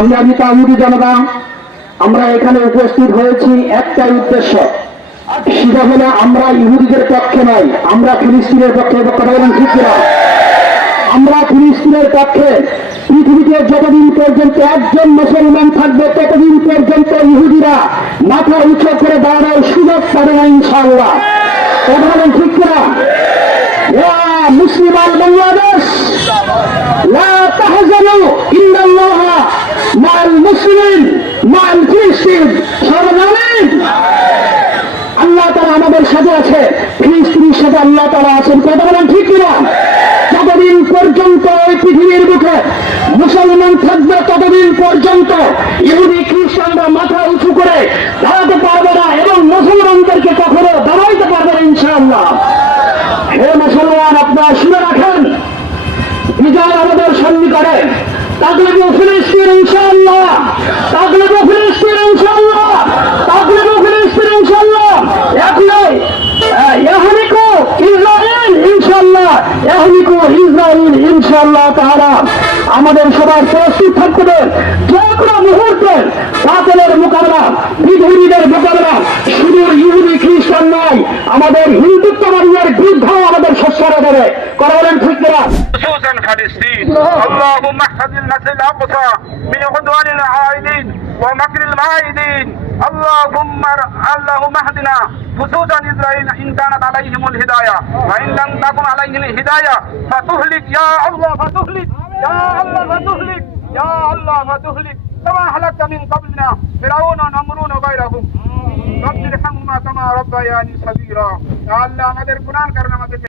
সংগ্রামী তাওহীদি জনতা, আমরা এখানে উপস্থিত হয়েছি একটাই উদ্দেশ্য, সেটা হলো আমরা ইহুদিদের পক্ষে নয়, আমরা ফিলিস্তিনের পক্ষে। কথা বলেন ঠিক কিনা? আমরা ফিলিস্তিনের পক্ষে। পৃথিবীতে যতদিন পর্যন্ত একজন মুসলমান থাকবে ততদিন পর্যন্ত ইহুদিরা মাথা উঁচু করে দাঁড়ানোর সুযোগ পাবে না ইনশাআল্লাহ। কথা বলেন ঠিক কিনা? মুসলিম আল বাংলাদেশ লা তাহজানু ইন্নাল্লাহা মাআল মুসলিমিন মাআল ফিলিস্তিন। সর্বজনীন আল্লাহ তাআলা আমাদের সাথে আছে, ফিলিস্তিনের সাথে আল্লাহ তাআলা আছেন। কথা বলেন ঠিক কিনা? যতদিন পর্যন্ত এই পৃথিবীর বুকে মুসলমান থাকবে ততদিন পর্যন্ত ইহুদি খ্রিস্টানরা মাথা উঁচু করে দাঁড়াতে পারবে না এবং মুসলমানদেরকে কখনো দাঁড়াইতে পারবে না ইনশাআল্লাহ। হে মুসলমান, আপনারা শুনে রাখেন, বিজয় আমাদের সন্নিকটে। তাগলিবু ফিলিস্তিন ইনশাআল্লাহ, তাগলিবু ফিলিস্তিন ইনশাআল্লাহ, তাগলিবু ফিলিস্তিন ইনশাআল্লাহ। এখনই ইয়াহলিকু ইসরাইল ইনশাআল্লাহ, ইয়াহলিকু ইসরাইল ইনশাআল্লাহ তাআলা। আমাদের সবার প্রস্তুত থাকতে হবে যে কোনো মুহূর্তে বাতিলের মোকাবেলা, বিধর্মীদের মোকাবেলা। শুধু ইহুদি খ্রিস্টান নয়, আমাদের হিন্দুত্ববাদীদের বিরুদ্ধেও আমাদের সোচ্চার হবে। কথা বলেন ঠিক কিনা? خصوصا فلسطين اللهم احفظ المسجد الاقصى من عدوان العائدين ومكر المعايدين اللهم اهدنا خصوصا اسرائيل ان كانت عليهم الهدايه وان لم تكن عليهم الهدايه فتهلك يا الله، فتهلك يا الله، فتهلك يا الله، فتهلك كما هلكت من قبلنا فرعون ونمرون وغيرهم رب ارحمهما كما ربياني صغيرا। يا الله আমাদের গুনাহ কারণে আমাদের